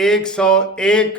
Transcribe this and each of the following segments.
101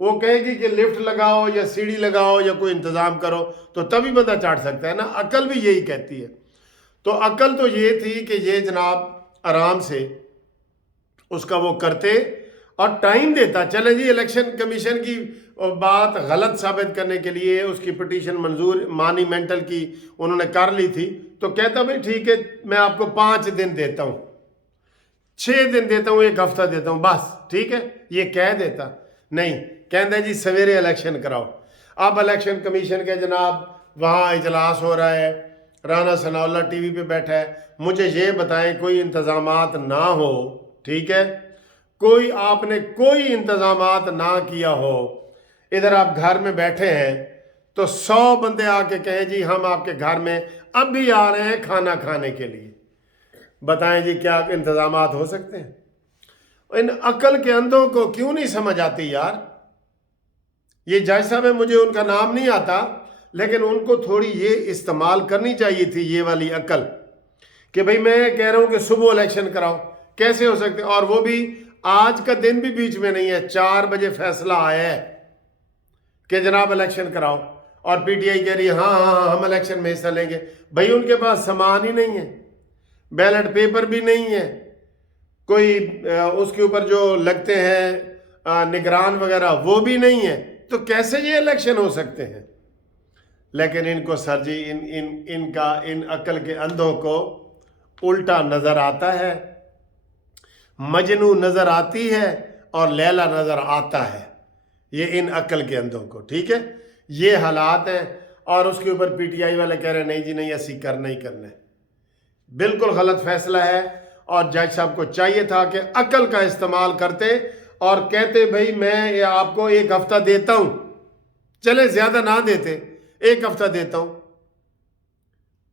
وہ کہے گی کہ لفٹ لگاؤ یا سیڑھی لگاؤ یا کوئی انتظام کرو تو تبھی بندہ چاٹ سکتا ہے نا. عقل بھی یہی کہتی ہے. تو عقل تو یہ تھی کہ یہ جناب آرام سے اس کا وہ کرتے اور ٹائم دیتا. چلے جی الیکشن کمیشن کی بات غلط ثابت کرنے کے لیے اس کی پٹیشن منظور مانی مینٹل کی انہوں نے کر لی تھی تو کہتا بھائی ٹھیک ہے میں آپ کو 5 دن دیتا ہوں, 6 دن دیتا ہوں, 1 ہفتہ دیتا ہوں, بس ٹھیک ہے, یہ کہہ دیتا. نہیں, کہتا جی سویرے الیکشن کراؤ. اب الیکشن کمیشن کے جناب وہاں اجلاس ہو رہا ہے, رانا ثناء اللہ ٹی وی پہ بیٹھا ہے, مجھے یہ بتائیں کوئی انتظامات نہ ہو, ٹھیک ہے, کوئی آپ نے کوئی انتظامات نہ کیا ہو, ادھر آپ گھر میں بیٹھے ہیں تو 100 بندے آ کے کہیں جی ہم آپ کے گھر میں اب بھی آ رہے ہیں کھانا کھانے کے لیے, بتائیں جی کیا انتظامات ہو سکتے ہیں؟ ان عقل کے اندھوں کو کیوں نہیں سمجھ آتی یار؟ یہ جج صاحب ہے, مجھے ان کا نام نہیں آتا, لیکن ان کو تھوڑی یہ استعمال کرنی چاہیے تھی یہ والی عقل کہ بھئی میں کہہ رہا ہوں کہ صبح الیکشن کراؤ, کیسے ہو سکتے؟ اور وہ بھی آج کا دن بھی بیچ میں نہیں ہے, 4 بجے فیصلہ آیا ہے کہ جناب الیکشن کراؤ, اور پی ٹی آئی کہہ رہی ہے ہاں ہاں ہاں ہم الیکشن میں حصہ لیں گے. بھئی ان کے پاس سامان ہی نہیں ہے, بیلٹ پیپر بھی نہیں ہے, کوئی اس کے اوپر جو لگتے ہیں نگران وغیرہ وہ بھی نہیں ہے, تو کیسے یہ الیکشن ہو سکتے ہیں؟ لیکن ان کو سر جی ان عقل کے اندھوں کو الٹا نظر آتا ہے, مجنو نظر آتی ہے اور لیلا نظر آتا ہے, یہ ان عقل کے اندھوں کو, ٹھیک ہے, یہ حالات ہیں. اور اس کے اوپر پی ٹی آئی والے کہہ رہے ہیں نہیں جی نہیں ایسی کرنا ہی کرنا ہے. بالکل غلط فیصلہ ہے, اور جج صاحب کو چاہیے تھا کہ عقل کا استعمال کرتے اور کہتے بھئی میں آپ کو 1 ہفتہ دیتا ہوں, چلے زیادہ نہ دیتے, 1 ہفتہ دیتا ہوں.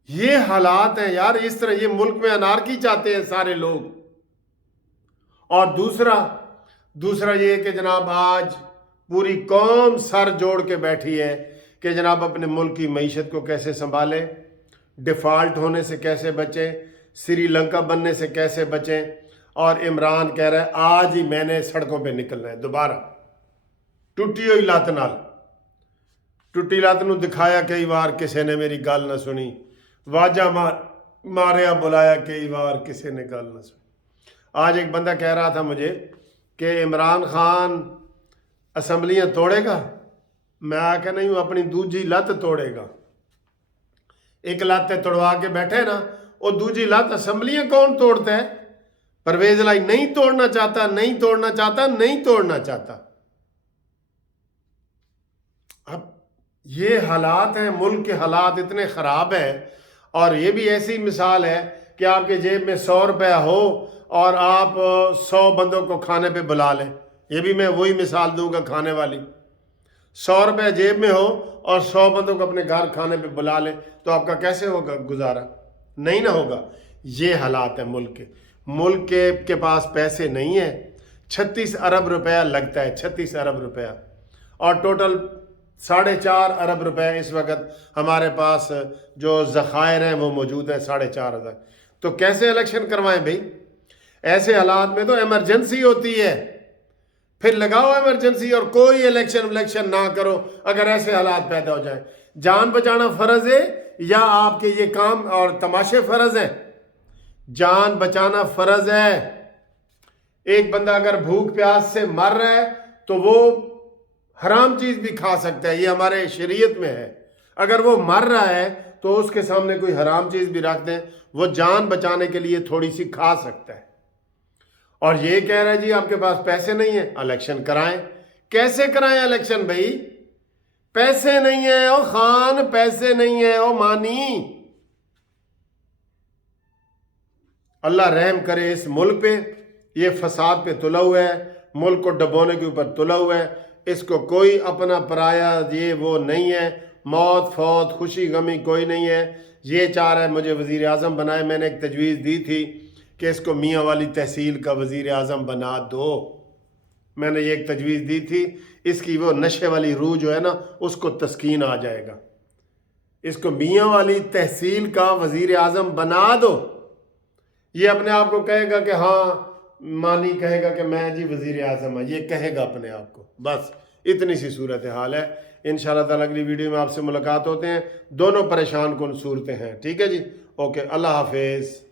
یہ حالات ہیں یار, اس طرح یہ ملک میں انارکی چاہتے ہیں سارے لوگ. اور دوسرا یہ کہ جناب آج پوری قوم سر جوڑ کے بیٹھی ہے کہ جناب اپنے ملک کی معیشت کو کیسے سنبھالیں, ڈیفالٹ ہونے سے کیسے بچیں, سری لنکا بننے سے کیسے بچیں. اور عمران کہہ رہا ہے آج ہی میں نے سڑکوں پہ نکلنا ہے دوبارہ, ٹوٹی ہوئی لات نال, ٹوٹی لات نو دکھایا کئی بار کسی نے میری گل نہ سنی, واجہ ماریا بلایا کئی بار کسی نے گل نہ سنی. آج ایک بندہ کہہ رہا تھا مجھے کہ عمران خان اسمبلیاں توڑے گا, میں آکے نہیں ہوں اپنی دوجی لت توڑے گا. ایک لت توڑوا کے بیٹھے نا, وہ دوجی لت اسمبلیاں کون توڑتا ہے؟ پرویز الہی نہیں توڑنا چاہتا, نہیں توڑنا چاہتا, نہیں توڑنا چاہتا. اب یہ حالات ہیں, ملک کے حالات اتنے خراب ہیں. اور یہ بھی ایسی مثال ہے کہ آپ کے جیب میں 100 روپے ہو اور آپ 100 بندوں کو کھانے پہ بلا لیں. یہ بھی میں وہی مثال دوں گا کھانے والی. 100 روپے جیب میں ہو اور 100 بندوں کو اپنے گھر کھانے پہ بلا لیں تو آپ کا کیسے ہوگا گزارا؟ نہیں نہ ہوگا. یہ حالات ہیں ملک کے. ملک کے پاس پیسے نہیں ہیں. 36 ارب روپیہ لگتا ہے, 36 ارب روپیہ, اور ٹوٹل 4.5 ارب روپے اس وقت ہمارے پاس جو ذخائر ہیں وہ موجود ہیں 4.5 ارب. تو کیسے الیکشن کروائیں بھائی؟ ایسے حالات میں تو ایمرجنسی ہوتی ہے, پھر لگاؤ ایمرجنسی اور کوئی الیکشن نہ کرو اگر ایسے حالات پیدا ہو جائیں. جان بچانا فرض ہے یا آپ کے یہ کام اور تماشے فرض ہیں؟ جان بچانا فرض ہے. ایک بندہ اگر بھوک پیاس سے مر رہا ہے تو وہ حرام چیز بھی کھا سکتا ہے, یہ ہمارے شریعت میں ہے. اگر وہ مر رہا ہے تو اس کے سامنے کوئی حرام چیز بھی رکھ دیں, وہ جان بچانے کے لیے تھوڑی سی کھا سکتا ہے. اور یہ کہہ رہا ہے جی آپ کے پاس پیسے نہیں ہیں, الیکشن کرائیں. کیسے کرائیں الیکشن بھائی؟ پیسے نہیں ہیں او خان, پیسے نہیں ہیں او مانی. اللہ رحم کرے اس ملک پہ, یہ فساد پہ تلا ہوا ہے, ملک کو ڈبونے کے اوپر تلا ہوا ہے. اس کو کوئی اپنا پرایا یہ وہ نہیں ہے, موت فوت خوشی غمی کوئی نہیں ہے. یہ چاہ رہا ہے مجھے وزیر اعظم بنائے. میں نے ایک تجویز دی تھی کہ اس کو میاں والی تحصیل کا وزیر اعظم بنا دو. میں نے یہ ایک تجویز دی تھی, اس کی وہ نشے والی روح جو ہے نا اس کو تسکین آ جائے گا. اس کو میاں والی تحصیل کا وزیر اعظم بنا دو. یہ اپنے آپ کو کہے گا کہ ہاں مانی کہے گا کہ میں جی وزیر اعظم ہوں, یہ کہے گا اپنے آپ کو, بس اتنی سی صورت حال ہے. انشاءاللہ تعالیٰ اگلی ویڈیو میں آپ سے ملاقات ہوتے ہیں. دونوں پریشان کن صورتیں ہیں. ٹھیک ہے جی. اوکے, اللہ حافظ.